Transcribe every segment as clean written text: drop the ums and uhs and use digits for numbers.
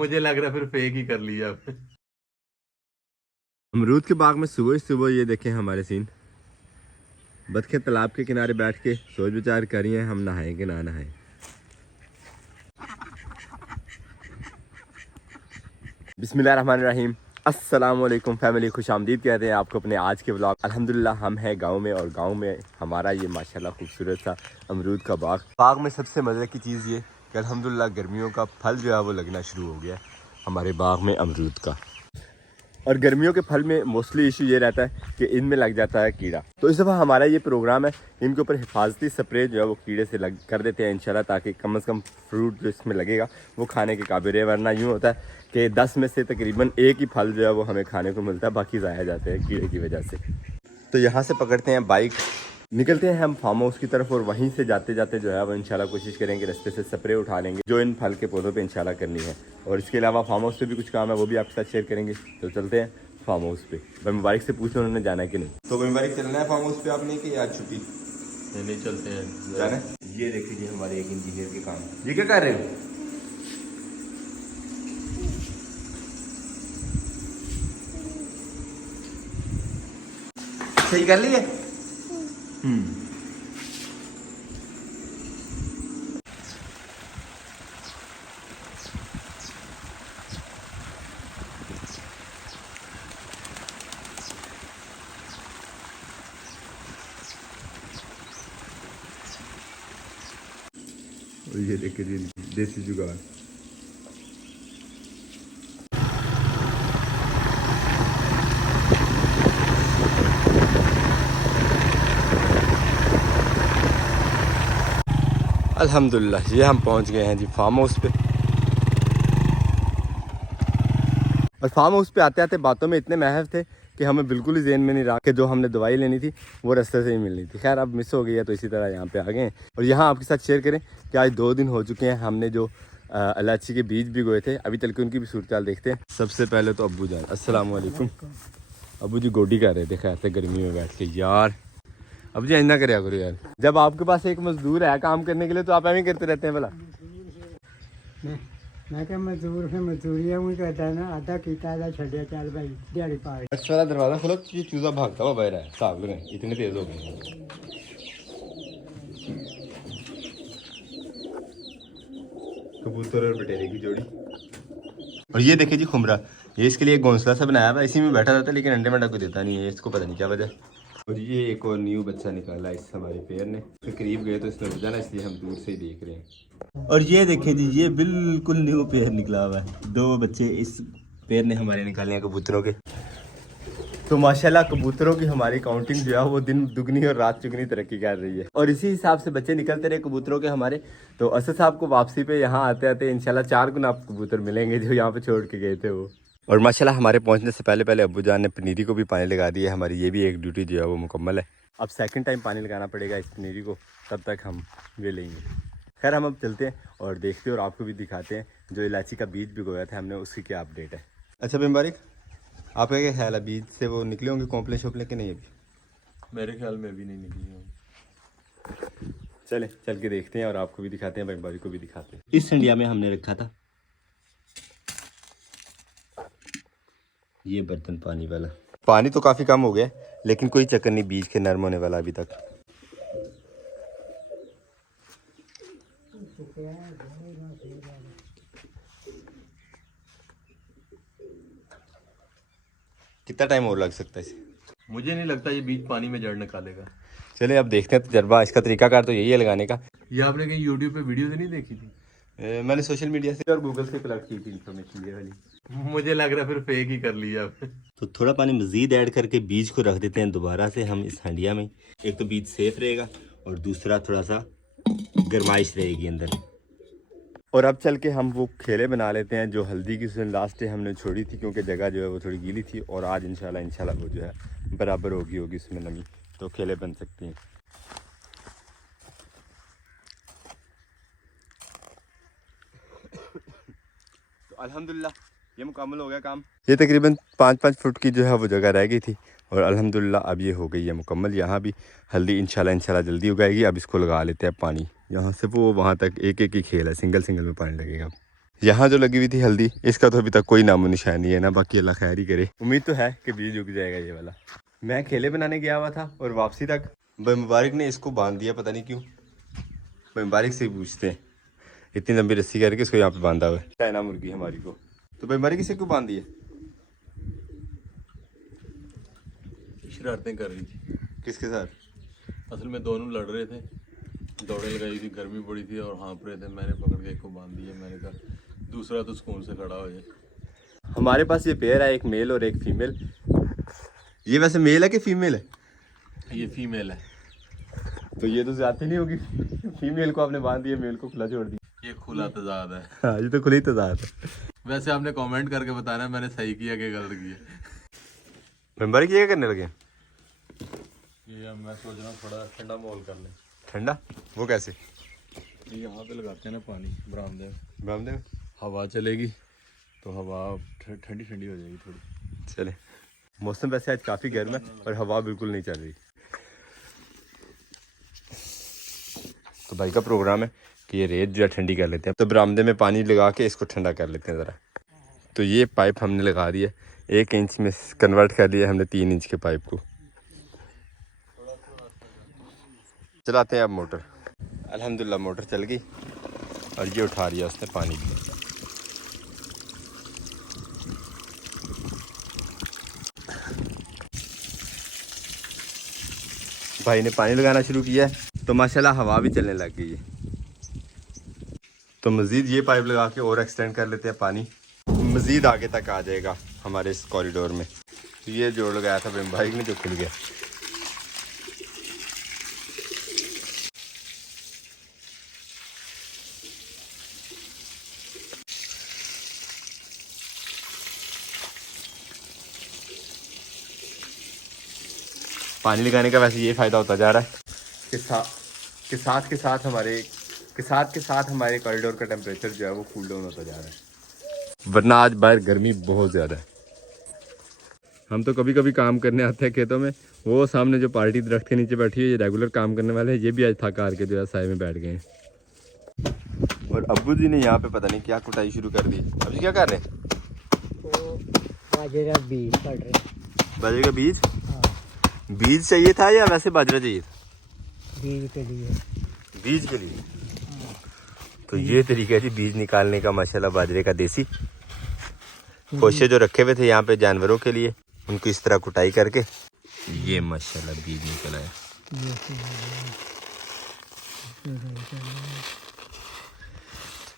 मुझे लग रहा है फिर फेक ही कर लिया आपने। अमरूद के बाग में सुबह सुबह ये देखें हमारे सीन। बतखें तालाब के किनारे बैठ के सोच विचार कर रही हैं हम नहाएं कि ना नहाएं। बिस्मिल्लाहिर्रहमानिर्रहीम। अस्सलाम वालेकुम फैमिली, खुश आमदीद कहते हैं आपको अपने आज के व्लॉग। अल्हम्दुलिल्लाह हम हैं गांव में और गांव में हमारा ये माशाल्लाह खूबसूरत सा अमरूद का बाग में सबसे मज़े की चीज़ ये कि अल्हम्दुलिल्लाह गर्मियों का फल जो है वो लगना शुरू हो गया है हमारे बाग में अमरूद का। और गर्मियों के फल में मोस्टली इशू ये रहता है कि इनमें लग जाता है कीड़ा। तो इस दफ़ा हमारा ये प्रोग्राम है, इनके ऊपर हिफाजती स्प्रे जो है वो कीड़े से कर देते हैं इंशाल्लाह, ताकि कम से कम फ्रूट जो इसमें लगेगा वो खाने के काबिल है। वरना यूँ होता है कि 10 में से तकरीबन एक ही फल जो है वो हमें खाने को मिलता है, बाकी ज़ाया जाते हैं कीड़े की वजह से। तो यहाँ से पकड़ते हैं बाइक, निकलते हैं हम फार्म हाउस की तरफ और वहीं से जाते जाते जो है वो इंशाल्लाह कोशिश करेंगे रास्ते से स्प्रे उठा लेंगे जो इन फल के पौधों पे इंशाल्लाह करनी है। और इसके अलावा फार्म हाउस पे भी कुछ काम है, वो भी आपके साथ शेयर करेंगे। तो चलते हैं फार्म हाउस पे। भाई मुबारक से पूछना उन्होंने जाना है कि नहीं। तो मुबारक चलना है फार्म हाउस पे आपने कि आज छुट्टी? नहीं चलते हैं जाना है। ये देख लीजिए हमारे एक इंजीनियर के काम। ये क्या कर रहे हो? सही कर ली है। और ये देख लीजिए देसी जुगाड़। अल्हम्दुलिल्लाह ये हम पहुंच गए हैं जी फार्म हाउस पे। और फार्म हाउस पे आते आते बातों में इतने महव थे कि हमें बिल्कुल ही ज़हन में नहीं रहा कि जो हमने दवाई लेनी थी वो रास्ते से ही मिलनी थी। खैर अब मिस हो गई है तो इसी तरह यहाँ पे आ गए हैं। और यहाँ आपके साथ शेयर करें कि आज 2 दिन हो चुके हैं हमने जो इलायची के बीज भिगोए थे। अभी चल के उनकी भी सूरत हाल देखते हैं। सबसे पहले तो अब्बू जान, अस्सलाम वालेकुम। अब्बू जी गोडी कर रहे थे खैर से गर्मी में बैठ के। यार अब जी ऐसा करे करो यार, जब आपके पास एक मजदूर है काम करने के लिए तो आप ऐसे करते रहते हैं भला। मैं क्या मजदूर है, मजदूरी वही करता है ना, आधा कीता आधा छड़िया, चल भाई दिहाड़ी पा। अच्छा वाला दरवाजा खोलो, ये चूजा भागता हुआ बाहर है। साहब लोग इतने तेज हो गए। कबूतर और बटेरे की जोड़ी। और ये देखिए जी खुमरा, ये इसके लिए एक घोंसला सा बनाया हुआ है, इसी में बैठा रहता है लेकिन अंडे मंडा कोई देता नहीं है, इसको पता नहीं क्या वजह। और ये एक और न्यू बच्चा निकाला इस हमारे पेड़ ने, तो करीब गए तो इसने उड़ जाना, इसलिए हम दूर से ही देख रहे हैं। और ये देखें जी ये बिल्कुल न्यू पेड़ निकला हुआ है, 2 बच्चे इस पेड़ ने हमारे निकाले हैं कबूतरों के। तो माशाल्लाह कबूतरों की हमारी काउंटिंग जो है वो दिन दुगनी और रात चुगनी तरक्की कर रही है। और इसी हिसाब से बच्चे निकलते रहे कबूतरों के हमारे। तो असद साहब को वापसी पे यहाँ आते आते इंशाल्लाह 4 गुना कबूतर मिलेंगे जो यहाँ पे छोड़ के गए थे वो। और माशाल्लाह हमारे पहुँचने से पहले पहले अब्बू जान ने पनीरी को भी पानी लगा दिया है। हमारी ये भी एक ड्यूटी जो है वो मुकम्मल है। अब सेकंड टाइम पानी लगाना पड़ेगा इस पनीरी को, तब तक हम वे लेंगे। खैर हम अब चलते हैं और देखते हैं और आपको भी दिखाते हैं जो इलायची का बीज भिगोया था हमने, उसकी क्या अपडेट है। अच्छा मुबारक, आपका क्या ख्याल है, बीज से वो निकले होंगे कॉम्प्ले शोपले के नहीं? अभी मेरे ख्याल में अभी नहीं निकली है। चले चल के देखते हैं और आपको भी दिखाते हैं, बंबारी को भी दिखाते हैं। इस संडिया में हमने रखा था ये बर्तन पानी वाला। पानी तो काफ़ी कम हो गया लेकिन कोई चक्कर नहीं, बीज के नरम होने वाला अभी तक। कितना टाइम और लग सकता है इसे? मुझे नहीं लगता ये बीज पानी में जड़ निकालेगा। चले अब देखते हैं तजर्बा, इसका तरीकाकार तो यही है लगाने का। ये आपने कहीं यूट्यूब पे वीडियो तो नहीं देखी थी? मैंने सोशल मीडिया से और गूगल से कलेक्ट की थी इन्फॉर्मेशन ये वाली। मुझे लग रहा है फिर फेक ही कर लिया आपने। तो थोड़ा पानी मज़ीद ऐड करके बीज को रख देते हैं दोबारा से हम इस हंडिया में। एक तो बीज सेफ रहेगा और दूसरा थोड़ा सा गर्माइश रहेगी अंदर। और अब चल के हम वो खेले बना लेते हैं जो हल्दी की उसने लास्ट डे हमने छोड़ी थी, क्योंकि जगह जो है वो थोड़ी गीली थी और आज इंशाल्लाह वो जो है बराबर होगी उसमें नमी, तो खेले बन सकती हैं। तो अल्हम्दुलिल्लाह ये मुकम्मल हो गया काम। ये तकरीबन 5-5 फुट की जो है वो जगह रह गई थी और अल्हम्दुलिल्लाह अब ये हो गई है मुकम्मल। यहाँ भी हल्दी इंशाल्लाह जल्दी उगाएगी। अब इसको लगा लेते हैं पानी, यहाँ से वो वहाँ तक एक एक ही खेल है, सिंगल में पानी लगेगा। यहाँ जो लगी हुई थी हल्दी, इसका तो अभी तक कोई नामो निशान नहीं है ना। बाकी अल्लाह खैर ही करे, उम्मीद तो है कि बीज उग जाएगा ये वाला। मैं खेले बनाने गया हुआ था और वापसी तक भाई मुबारक ने इसको बांध दिया, पता नहीं क्यों। भाई मुबारक से ही पूछते हैं, इतनी लंबी रस्सी करके इसको यहाँ पे बांधा हुआ है चाइना मुर्गी हमारी को। तो भाई मुबारक इसे क्यों बांध दिया? शरारतें कर रही थी। किसके साथ? असल में दोनों लड़ रहे थे, दौड़े लगाई थी, गर्मी बड़ी थी और हाँप रहे थे। मैंने पकड़ के एक को बांध दिया। मैंने कहा दूसरा तो सुकून से खड़ा हो जाए। हमारे पास ये पेयर है, एक मेल और एक फीमेल। ये वैसे मेल है कि फीमेल है? ये फीमेल है। तो ये तो ज्यादा नहीं होगी, फीमेल को आपने बांध दिया, मेल को खुला छोड़ दिया। ये खुला तजाद है। हाँ ये तो खुली तजाद है। वैसे आपने कमेंट करके बताना मैंने सही किया कि गलत किया। मेंबर की क्या करने लगे? ये अब मैं सोच रहा हूँ थोड़ा ठंडा माहौल कर लें। ठंडा? वो कैसे? ये यहाँ पे लगाते हैं ना पानी बरामदे में, बरामदे में हवा चलेगी तो हवा ठंडी ठंडी हो जाएगी थोड़ी। चले। मौसम वैसे आज काफ़ी गर्म है और हवा बिल्कुल नहीं चल रही। तो भाई का प्रोग्राम है कि ये रेत जो है ठंडी कर लेते हैं, तो बरामदे में पानी लगा के इसको ठंडा कर लेते हैं ज़रा। तो ये पाइप हमने लगा दिया, 1 इंच में कन्वर्ट कर दिया हमने 3 इंच के पाइप को। चलाते हैं अब मोटर। अल्हम्दुलिल्लाह मोटर चल गई और ये उठा लिया उसने पानी भी। भाई ने पानी लगाना शुरू किया है तो माशाल्लाह हवा भी चलने लग गई है। तो मज़ीद ये पाइप लगा के और एक्सटेंड कर लेते हैं, पानी मज़ीद आगे तक आ जाएगा हमारे इस कॉरिडोर में। तो ये जोड़ लगाया था भाई ने जो खुल गया। पानी लगाने का वैसे ये फ़ायदा होता जा रहा है कि साथ के साथ हमारे कॉरिडोर का टेम्परेचर जो है वो कूल डाउन होता जा रहा है। वरना आज बाहर गर्मी बहुत ज़्यादा है। हम तो कभी कभी काम करने आते हैं खेतों में, वो सामने जो पार्टी दरख्त के नीचे बैठी है ये रेगुलर काम करने वाले हैं, ये भी आज थक हार के जो है साए में बैठ गए हैं। और अब्बू जी ने यहाँ पे पता नहीं क्या कुटाई शुरू कर दी। अभी क्या कर रहे हैं? तो बाजरे का बीज पड़ रहे। बाजरे का बीज? हाँ, बीज चाहिए था या वैसे बाजरा चाहिए था? बीज के लिए। बीज के लिए। तो ये तरीका है जी बीज निकालने का माशाल्लाह बाजरे का देसी। खोशे जो रखे हुए थे यहाँ पे जानवरों के लिए, उनको इस तरह कुटाई करके ये माशाल्लाह बीज निकल आया।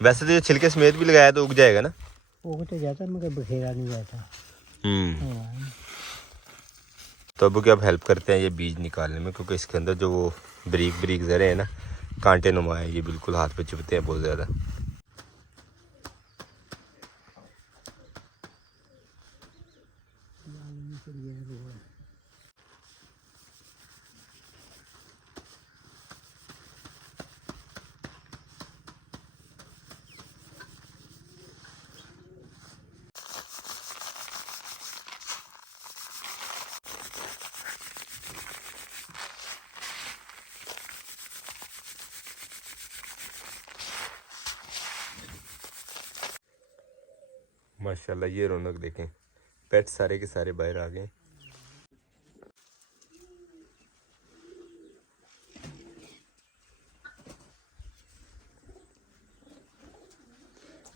वैसे तो ये छिलके समेत भी लगाया तो उग जाएगा ना? वो तो जाता मगर बखेरा नहीं जाता। तो अब क्या, अब हेल्प करते हैं ये बीज निकालने में, क्योंकि इसके अंदर जो वो बारीक बारीक जरे हैं ना, कांटे नुमा है, ये बिल्कुल हाथ पे चुभते हैं बहुत ज़्यादा। माशाल्लाह ये रौनक देखें, पेट सारे के सारे बाहर आ गए।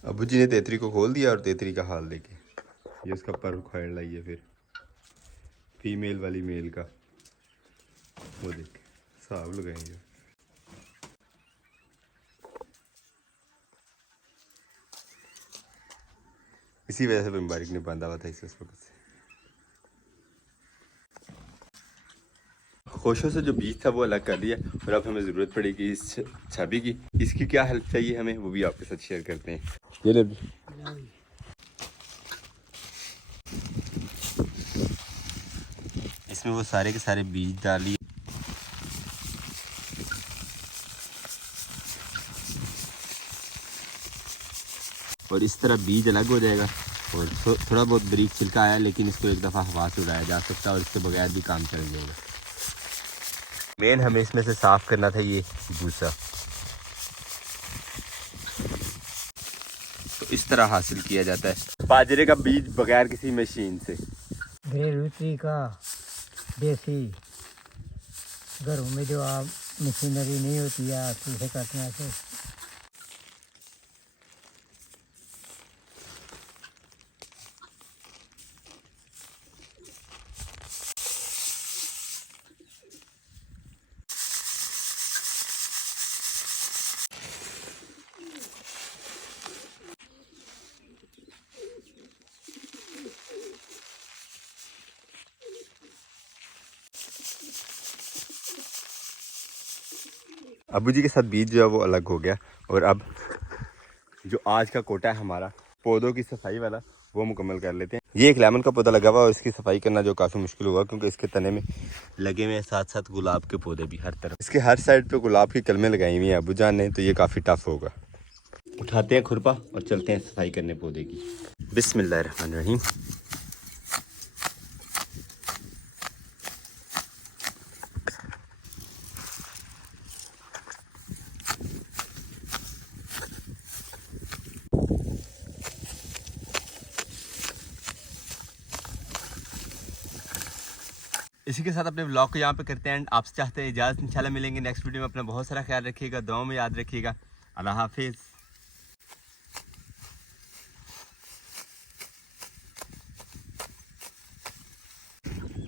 अबू जी ने तेतरी को खोल दिया और तेतरी का हाल देखे, ये उसका पर उखाड़ लाई है। फिर फीमेल वाली मेल का वो देख हिसाब लगाएंगे। इसी वजह से मुबारक ने बांधा हुआ था इसे उस वक्त से। खोशों से जो बीज था वो अलग कर दिया और अब हमें ज़रूरत पड़ेगी इस छबी की। इसकी क्या हेल्प चाहिए हमें वो भी आपके साथ शेयर करते हैं। ये ले इसमें वो सारे के सारे बीज डाली। और इस तरह बीज अलग हो जाएगा और थोड़ा बहुत बारीक छिलका आया, लेकिन इसको एक दफ़ा हवा से उड़ाया जा सकता है और इसके बगैर भी काम चल जाएगा। मेन हमें इसमें से साफ़ करना था ये भूसा। तो इस तरह हासिल किया जाता है बाजरे का बीज बगैर किसी मशीन से। बेरुचि का देसी घरों में जो आप मशीनरी नहीं होती है आप उसे काटने से। अबू जी के साथ बीज जो है वो अलग हो गया और अब जो आज का कोटा है हमारा पौधों की सफाई वाला वो मुकम्मल कर लेते हैं। ये एक लेमन का पौधा लगा हुआ है और इसकी सफाई करना जो काफ़ी मुश्किल हुआ क्योंकि इसके तने में लगे हुए हैं साथ साथ गुलाब के पौधे भी हर तरफ। इसके हर साइड पे गुलाब की कलमें लगाई हुई हैं अबू जान ने, तो ये काफ़ी टफ होगा। उठाते हैं खुरपा और चलते हैं सफाई करने पौधे की। बिस्मिल्लाहिर्रहमानिर्रहीम। इसी के साथ अपने ब्लॉग को यहाँ पे करते हैं एंड आपसे चाहते हैं इजाज़त। इंशाल्लाह मिलेंगे नेक्स्ट वीडियो में। अपना बहुत सारा ख्याल रखिएगा, दुआ में याद रखिएगा। अल्लाह हाफिज़।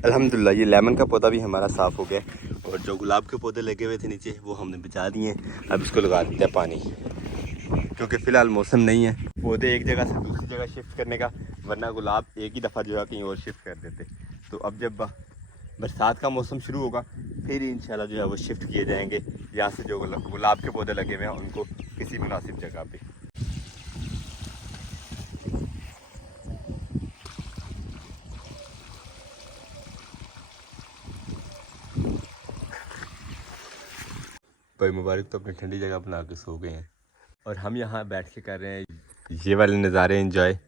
अल्हम्दुलिल्लाह ये लेमन का पौधा भी हमारा साफ़ हो गया और जो गुलाब के पौधे लगे हुए थे नीचे वो हमने बचा दिए हैं। अब इसको लगा देते हैं पानी क्योंकि फ़िलहाल मौसम नहीं है पौधे एक जगह से दूसरी जगह शिफ्ट करने का, वरना गुलाब एक ही दफ़ा जो है कहीं और शिफ्ट कर देते। तो अब जब बरसात का मौसम शुरू होगा फिर इंशाल्लाह जो है वो शिफ्ट किए जाएंगे यहाँ से जो गुलाब के पौधे लगे हुए हैं उनको किसी मुनासिब जगह पे। भाई मुबारक तो अपनी ठंडी जगह बना के सो गए हैं और हम यहाँ बैठ के कर रहे हैं ये वाले नज़ारे एंजॉय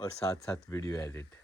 और साथ साथ वीडियो एडिट।